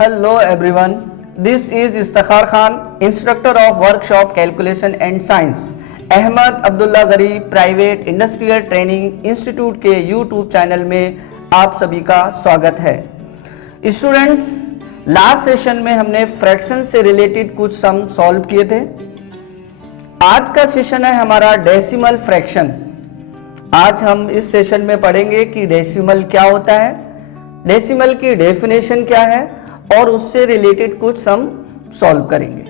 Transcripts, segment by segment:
Hello everyone, this is Istakhar Khan, instructor of workshop Calculation and Science, Ahmad Abdullah गरीब private industrial training institute के YouTube channel में आप सभी का स्वागत है। स्टूडेंट्स, लास्ट सेशन में हमने फ्रैक्शन से रिलेटेड कुछ सम सॉल्व किए थे। आज का सेशन है हमारा डेसिमल फ्रैक्शन। आज हम इस सेशन में पढ़ेंगे कि डेसिमल क्या होता है, डेसिमल की डेफिनेशन क्या है और उससे रिलेटेड कुछ सम सॉल्व करेंगे।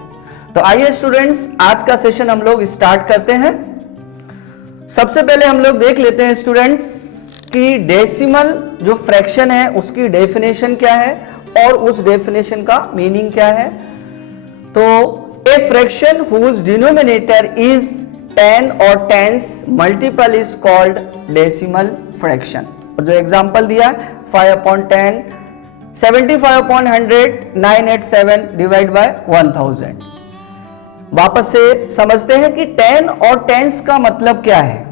तो आइए स्टूडेंट्स, आज का सेशन हम लोग स्टार्ट करते हैं। सबसे पहले हम लोग देख लेते हैं स्टूडेंट्स कि डेसिमल जो फ्रैक्शन है उसकी डेफिनेशन क्या है और उस डेफिनेशन का मीनिंग क्या है। तो a fraction whose denominator is 10 और 10s multiple is called decimal fraction. और जो एग्जांपल दिया 5/10, 75/100, 987 डिवाइड बाय 1000। वापस से समझते हैं कि 10 और 10s का मतलब क्या है।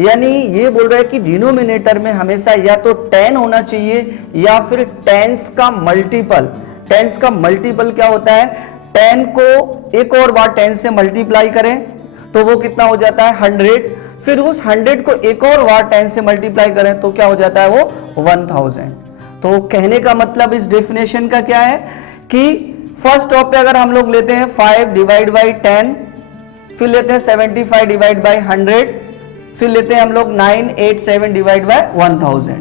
यानी ये बोल रहा है कि डिनोमिनेटर में हमेशा या तो 10 होना चाहिए या फिर 10s का मल्टीपल। 10s का मल्टीपल क्या होता है, 10 को एक और बार 10 से मल्टीप्लाई करें तो वो कितना हो जाता है 100, फिर उस 100 को एक और बार 10 से मल्टीप्लाई करें तो क्या हो जाता है वो 1000। तो कहने का मतलब इस डेफिनेशन का क्या है कि फर्स्ट टॉप पे अगर हम लोग लेते हैं 5 डिवाइड बाई 10, फिर लेते हैं 75 डिवाइड बाई 100, फिर लेते हैं हम लोग 987 डिवाइड बाई 1000।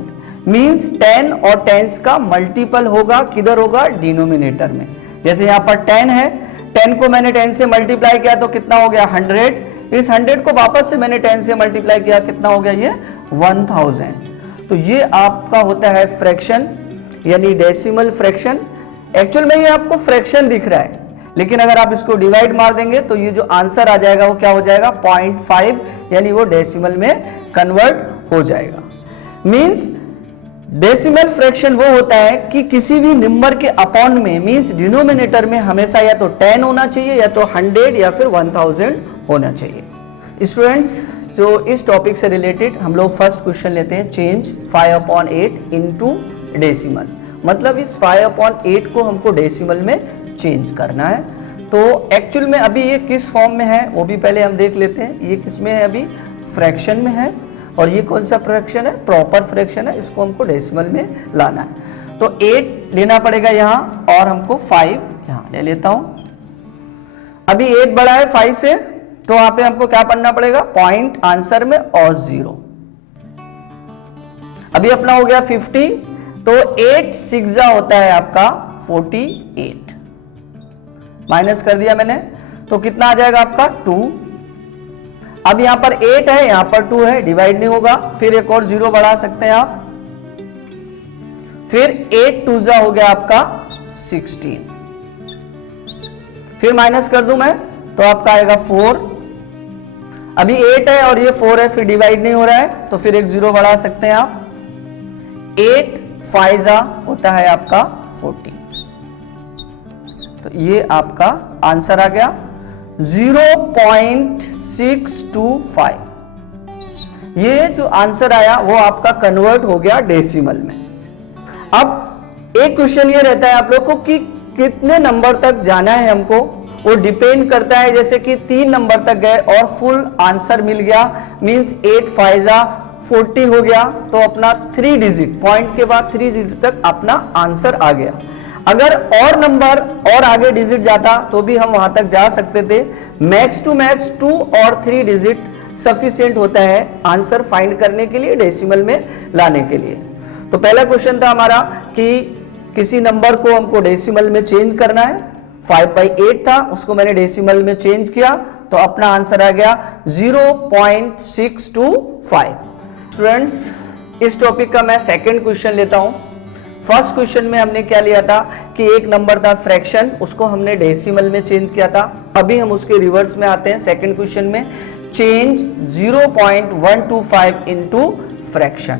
मींस 10 और 10s का मल्टीपल होगा, किधर होगा, डिनोमिनेटर में। जैसे यहाँ पर 10 है, 10 को मैंने 10 से मल्टीप्लाई किया तो कितना हो गया 100। इस 100 को वापस से मैंने 10 से मल्टीप्लाई किया, कितना हो गया ये 1000। तो ये आपका होता है फ्रैक्शन, यानी डेसिमल फ्रैक्शन। एक्चुअल में ये आपको फ्रैक्शन दिख रहा है, लेकिन अगर आप इसको डिवाइड मार देंगे तो ये जो आंसर आ जाएगा वो क्या हो जाएगा 0.5, यानी वो डेसिमल में कन्वर्ट हो जाएगा। मींस डेसिमल फ्रैक्शन वो होता है कि किसी भी नंबर के अपॉन में, मींस डिनोमिनेटर में हमेशा या तो 10 होना चाहिए या तो 100 या फिर 1000 होना चाहिए। स्टूडेंट्स, जो इस टॉपिक से रिलेटेड हम लोग फर्स्ट क्वेश्चन लेते हैं, चेंज 5/8 इनटू डेसिमल। मतलब इस 5/8 को हमको डेसिमल में चेंज करना है। तो एक्चुअल में अभी ये किस फॉर्म में है वो भी पहले हम देख लेते हैं। ये किस में है, अभी फ्रैक्शन में है, और ये कौन सा फ्रैक्शन है, प्रॉपर फ्रैक्शन है। इसको हमको डेसिमल में लाना है। तो 8 लेना पड़ेगा यहाँ और हमको 5 यहाँ ले लेता हूँ। अभी 8 बड़ा है 5 से, तो वहां पे हमको क्या पढ़ना पड़ेगा, पॉइंट आंसर में और 0। अभी अपना हो गया 50, तो 8 6 होता है आपका 48। माइनस कर दिया मैंने, तो कितना आ जाएगा आपका 2। अब यहां पर 8 है, यहां पर 2 है, डिवाइड नहीं होगा। फिर एक और 0 बढ़ा सकते हैं आप। फिर 8 2 हो गया आपका 16। फिर माइनस कर दूं मैं तो आपका आएगा 4। अभी 8 है और ये 4 है, फिर डिवाइड नहीं हो रहा है, तो फिर एक 0 बढ़ा सकते हैं आप। 8 5 होता है आपका 40। तो ये आपका आंसर आ गया 0.625। ये जो आंसर आया वो आपका कन्वर्ट हो गया डेसिमल में। अब एक क्वेश्चन ये रहता है आप लोग को कि कितने नंबर तक जाना है हमको, वो डिपेंड करता है। जैसे कि 3 नंबर तक गए और फुल आंसर मिल गया, मींस 8 5 40 हो गया, तो अपना 3 डिजिट, पॉइंट के बाद 3 डिजिट तक अपना आंसर आ गया। अगर और नंबर और आगे डिजिट जाता तो भी हम वहां तक जा सकते थे। मैक्स टू मैक्स 2 और 3 डिजिट सफिशिएंट होता है आंसर फाइंड करने के लिए, डेसिमल में लाने के लिए। तो पहला क्वेश्चन था हमारा कि किसी नंबर को हमको डेसिमल में चेंज करना है। 5/8 था, उसको मैंने डेसिमल में चेंज किया, तो अपना आंसर आ गया 0.625। स्टूडेंट्स, इस टॉपिक का मैं सेकंड क्वेश्चन लेता हूं। फर्स्ट क्वेश्चन में हमने क्या लिया था कि एक नंबर था फ्रैक्शन, उसको हमने डेसिमल में चेंज किया था। अभी हम उसके रिवर्स में आते हैं। सेकंड क्वेश्चन में चेंज 0.125 इनटू फ्रैक्शन।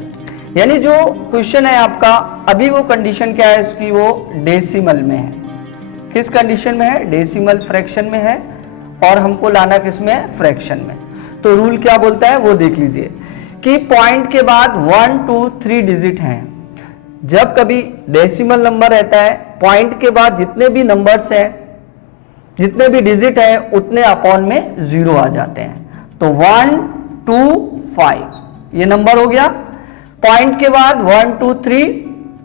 यानी जो क्वेश्चन है आपका, अभी वो कंडीशन क्या है इसकी, वो डेसिमल में है। किस कंडीशन में है, डेसिमल फ्रैक्शन में है, और हमको लाना किस में है, फ्रैक्शन में। तो रूल क्या बोलता है वो देख लीजिए कि पॉइंट के बाद 1 2 3 डिजिट हैं। जब कभी डेसिमल नंबर रहता है, पॉइंट के बाद जितने भी नंबर्स हैं, जितने भी डिजिट हैं, उतने अपॉन में 0 आ जाते हैं। तो 1 2 5 ये नंबर हो गया। पॉइंट के बाद 1 2 3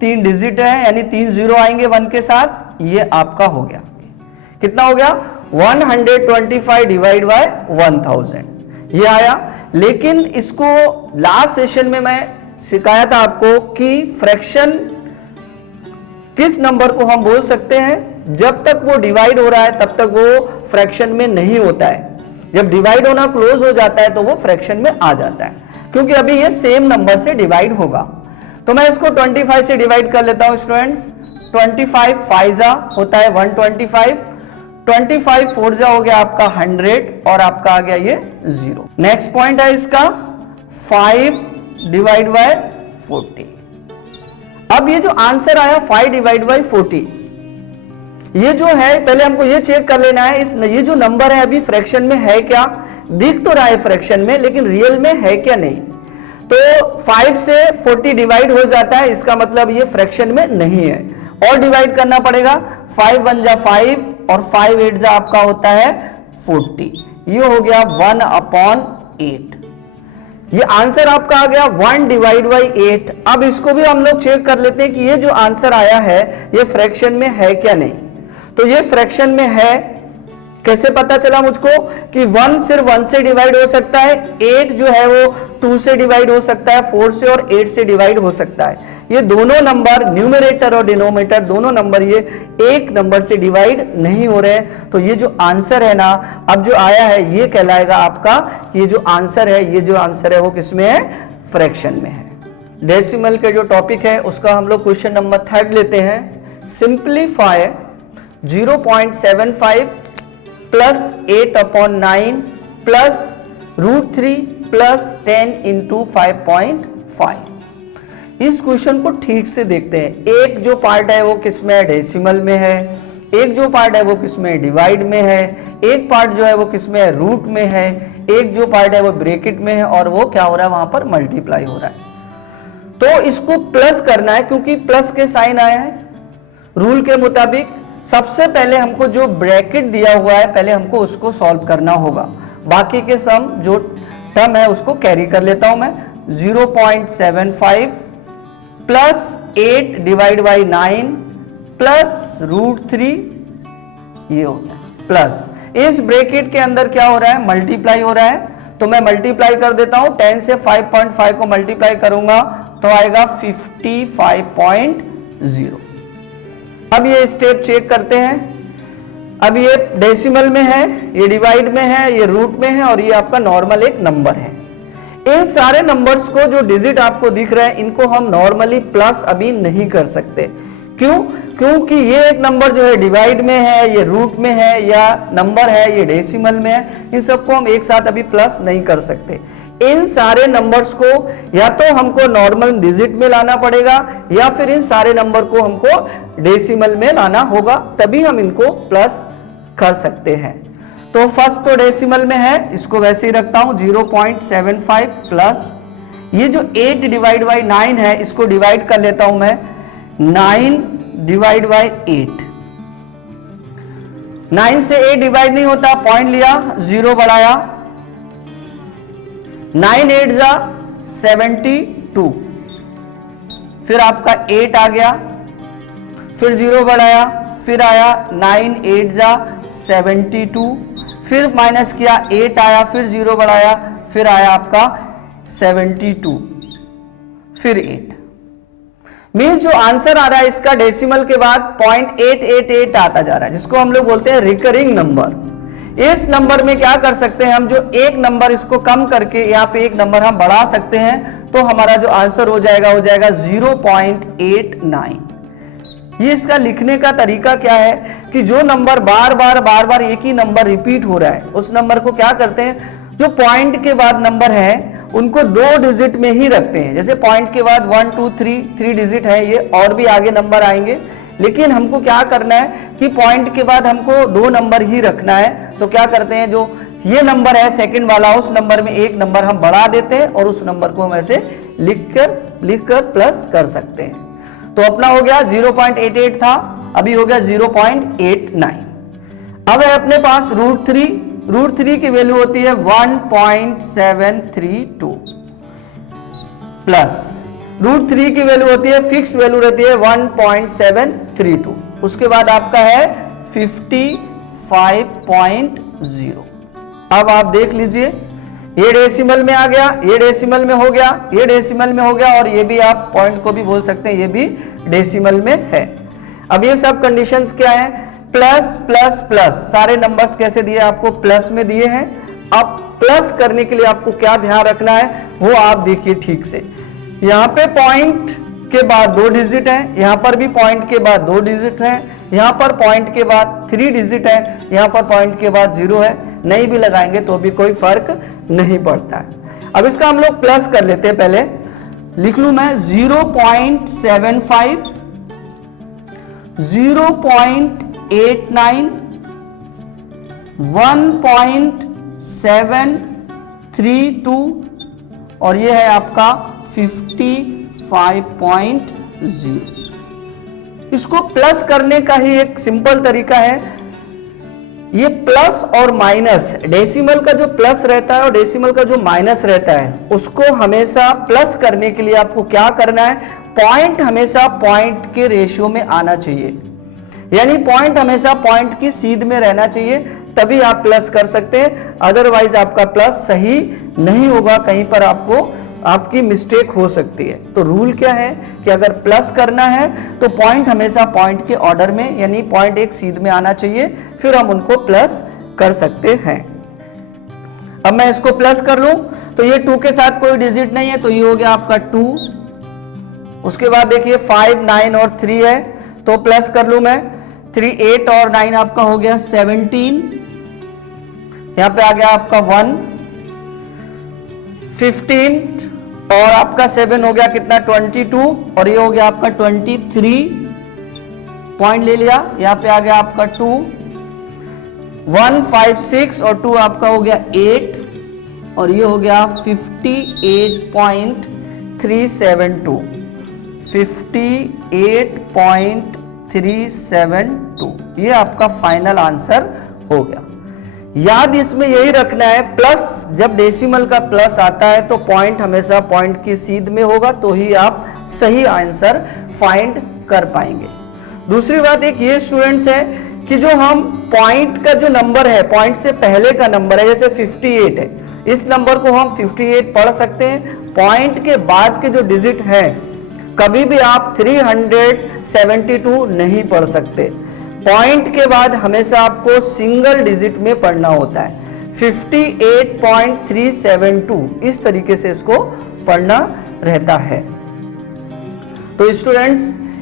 3 डिजिट है, यानी 3 0 आएंगे 1 के साथ, ये आपका हो गया। कितना हो गया? 125 डिवाइड बाय 1000 ये आया। लेकिन इसको लास्ट सेशन में मैं सिखाया था आपको कि फ्रैक्शन किस नंबर को हम बोल सकते हैं, जब तक वो डिवाइड हो रहा है तब तक वो फ्रैक्शन में नहीं होता है, जब डिवाइड होना क्लोज हो जाता है तो वो फ्रैक्शन में आ जाता है, क्योंकि अभी ये सेम नंबर से डिवाइड होगा। तो मैं इसको 25 से डिवाइड कर लेता हूं स्टूडेंट्स। 25 5 जा होता है 125, 25 4 जा हो गया आपका 100 और आपका आ गया ये 0। नेक्स्ट पॉइंट है इसका 5 डिवाइड बाय 40। अब ये जो आंसर आया 5 डिवाइड बाय 40, ये जो है पहले हमको ये चेक कर लेना है ये जो नंबर है अभी फ्रैक्शन में है क्या, दिख तो रहा है फ्रैक्शन में लेकिन रियल में है क्या नहीं। तो 5 से 40 डिवाइड हो जाता है, इसका मतलब ये फ्रैक्शन में नहीं है, और डिवाइड करना पड़ेगा। 5 1 जा 5 और 5 8 जा आपका होता है 40, ये हो गया 1/8। ये आंसर आपका आ गया 1 डिवाइड बाई 8। अब इसको भी हम लोग चेक कर लेते हैं कि ये जो आंसर आया है ये फ्रैक्शन में है क्या नहीं। तो ये फ्रैक्शन में है, कैसे पता चला मुझको कि 1 सिर्फ 1 से डिवाइड हो सकता है, 8 जो है वो 2 से डिवाइड हो सकता है, 4 से और 8 से डिवाइड हो सकता है। ये दोनों नंबर न्यूमरेटर और डिनोमिनेटर दोनों नंबर ये एक नंबर से डिवाइड नहीं हो रहे हैं। तो ये जो आंसर है ना अब जो आया है ये कहलाएगा आपका, ये जो आंसर है ये जो आंसर है वो किसमें है? फ्रैक्शन में है। डेसिमल के जो टॉपिक है उसका हम लोग क्वेश्चन नंबर 3 लेते हैं। Simplify 0.75 plus 8/9 plus √3 plus 10 into 5.5। इस क्वेश्चन को ठीक से देखते हैं। एक जो पार्ट है वो किसमें है? डेसिमल में है। एक जो पार्ट है वो किसमें? डिवाइड में है। एक पार्ट जो है वो किसमें है? रूट में है। एक जो पार्ट है वो ब्रैकेट में है और वो क्या हो रहा है? वहां पर मल्टीप्लाई हो रहा है। तो इसको प्लस करना है क्योंकि प्लस के साइन आया है। रूल के मुताबिक सबसे पहले हमको जो ब्रैकेट दिया हुआ है पहले हमको उसको सॉल्व करना होगा, बाकी के सम जो टर्म है उसको कैरी कर लेता हूं मैं। 0.75 प्लस 8 डिवाइड बाई 9 प्लस √3 ये हो गया प्लस, इस ब्रैकेट के अंदर क्या हो रहा है? मल्टीप्लाई हो रहा है। तो मैं मल्टीप्लाई कर देता हूं, 10 से 5.5 को मल्टीप्लाई करूंगा तो आएगा 55.0। अब ये स्टेप चेक करते हैं। अब ये डेसिमल में है, ये डिवाइड में है, ये रूट में है और ये आपका नॉर्मल एक नंबर है। इन सारे नंबर्स को जो डिजिट आपको दिख रहे हैं इनको हम नॉर्मली प्लस अभी नहीं कर सकते। क्यों? क्योंकि ये एक नंबर जो है डिवाइड में है, ये रूट में है या नंबर है ये डेसिमल में है, इन सबको हम एक साथ अभी प्लस नहीं कर सकते। इन सारे नंबर्स को या तो हमको नॉर्मल डिजिट में लाना पड़ेगा या फिर इन सारे नंबर को हमको डेसिमल में लाना होगा, तभी हम इनको प्लस कर सकते हैं। तो फर्स्ट तो डेसिमल में है, इसको वैसे ही रखता हूं 0.75 प्लस ये जो 8 डिवाइड बाई 9 है इसको डिवाइड कर लेता हूं मैं 9 डिवाइड बाई 8। 9 से 8 डिवाइड नहीं होता, पॉइंट लिया 0 बढ़ाया, 9 8 जा 72, फिर आपका 8 आ गया, फिर 0 बढ़ाया, फिर आया 9 8 जा 72, फिर माइनस किया 8 आया, फिर 0 बढ़ाया, फिर आया आपका 72, फिर 8। मीन्स जो आंसर आ रहा है इसका डेसिमल के बाद 0.888 आता जा रहा है, जिसको हम लोग बोलते हैं रिकरिंग नंबर। इस नंबर में क्या कर सकते हैं हम, जो एक नंबर इसको कम करके यहाँ पे एक नंबर हम बढ़ा सकते हैं, तो हमारा जो आंसर हो जाएगा 0.89। ये इसका लिखने का तरीका क्या है कि जो नंबर बार बार एक ही नंबर रिपीट हो रहा है उस नंबर को क्या करते हैं, जो पॉइंट के बाद नंबर है उनको 2 डिजिट में ही रखते हैं। जैसे पॉइंट के बाद 1 2 3 डिजिट है ये, और भी आगे नंबर आएंगे, लेकिन हमको क्या करना है कि पॉइंट के बाद हमको 2 नंबर ही रखना है। तो क्या करते हैं, जो ये नंबर है सेकंड वाला उस नंबर में एक नंबर हम बढ़ा देते हैं और उस नंबर को हम ऐसे लिखकर प्लस कर सकते हैं। तो अपना हो गया 0.88 था, अभी हो गया 0.89। अब है अपने पास रूट थ्री की वैल्यू होती है 1.732 प्लस रूट थ्री की वैल्यू होती है, फिक्स वैल्यू रहती है 1.732। उसके बाद आपका है 55.0। अब आप देख लीजिए, ये डेसिमल में आ गया, ये डेसिमल में हो गया, ये डेसिमल में हो गया, और ये भी आप पॉइंट को भी बोल सकते हैं, ये भी डेसिमल में है। अब ये सब कंडीशंस क्या है, प्लस प्लस प्लस, सारे नंबर्स कैसे दिए आपको, प्लस में दिए हैं। अब प्लस करने के लिए आपको क्या ध्यान रखना है वो आप देखिए ठीक से। यहाँ पे पॉइंट के बाद 2 डिजिट है, यहाँ पर भी पॉइंट के बाद 2 डिजिट है, यहाँ पर पॉइंट के बाद 3 डिजिट है, यहाँ पर पॉइंट के बाद 0 है। नहीं भी लगाएंगे तो भी कोई फर्क नहीं पड़ता है। अब इसका हम लोग प्लस कर लेते हैं, पहले लिख लू मैं 0.75, 0.89, 1.732 और ये है आपका 55.0। इसको प्लस करने का ही एक सिंपल तरीका है, ये प्लस और माइनस, डेसिमल का जो प्लस रहता है और डेसिमल का जो माइनस रहता है, उसको हमेशा प्लस करने के लिए आपको क्या करना है, पॉइंट हमेशा पॉइंट के रेशियो में आना चाहिए, यानी पॉइंट हमेशा पॉइंट की सीध में रहना चाहिए, तभी आप प्लस कर सकते हैं। अदरवाइज आपका प्लस सही नहीं होगा, कहीं पर आपकी मिस्टेक हो सकती है। तो रूल क्या है कि अगर प्लस करना है तो पॉइंट हमेशा पॉइंट के ऑर्डर में, यानी पॉइंट एक सीध में आना चाहिए, फिर हम उनको प्लस कर सकते हैं। अब मैं इसको प्लस कर लूं तो ये 2 के साथ कोई डिजिट नहीं है, तो ये हो गया आपका 2। उसके बाद देखिए 5, 9 और 3 है, तो प्लस कर लूं मैं 3, 8 और 9 आपका हो गया 17। यहां पे आ गया आपका 1, 15 और आपका 7 हो गया कितना 22 और ये हो गया आपका 23 पॉइंट ले लिया। यहां पे आ गया आपका 2, 1, 5, 6 और 2 आपका हो गया 8 और ये हो गया 58.372, 58.372, ये आपका फाइनल आंसर हो गया। याद इसमें यही रखना है, प्लस जब डेसिमल का प्लस आता है तो पॉइंट हमेशा पॉइंट की सीध में होगा, तो ही आप सही आंसर फाइंड कर पाएंगे। दूसरी बात एक ये स्टूडेंट्स है कि जो हम पॉइंट का जो नंबर है, पॉइंट से पहले का नंबर है, जैसे 58 है, इस नंबर को हम 58 पढ़ सकते हैं। पॉइंट के बाद के जो डिजिट है कभी भी आप 372 नहीं पढ़ सकते। पॉइंट के बाद हमेशा आपको सिंगल डिजिट में पढ़ना होता है, 58.372, इस तरीके से इसको पढ़ना रहता है। तो स्टूडेंट्स,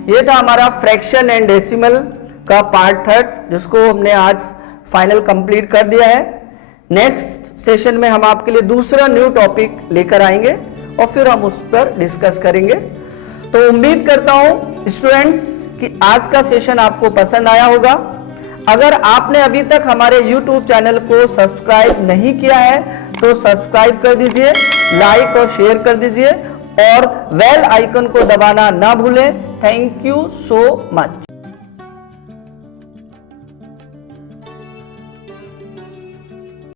ये था हमारा फ्रैक्शन एंड डेसिमल का पार्ट 3, जिसको हमने आज फाइनल कंप्लीट कर दिया है। नेक्स्ट सेशन में हम आपके लिए दूसरा न्यू टॉपिक लेकर आएंगे और फिर हम उस पर डिस्कस करेंगे। तो उम्मीद करता हूं स्टूडेंट्स कि आज का सेशन आपको पसंद आया होगा। अगर आपने अभी तक हमारे YouTube चैनल को सब्सक्राइब नहीं किया है तो सब्सक्राइब कर दीजिए, लाइक और शेयर कर दीजिए और बेल आइकन को दबाना ना भूलें। Thank you so much.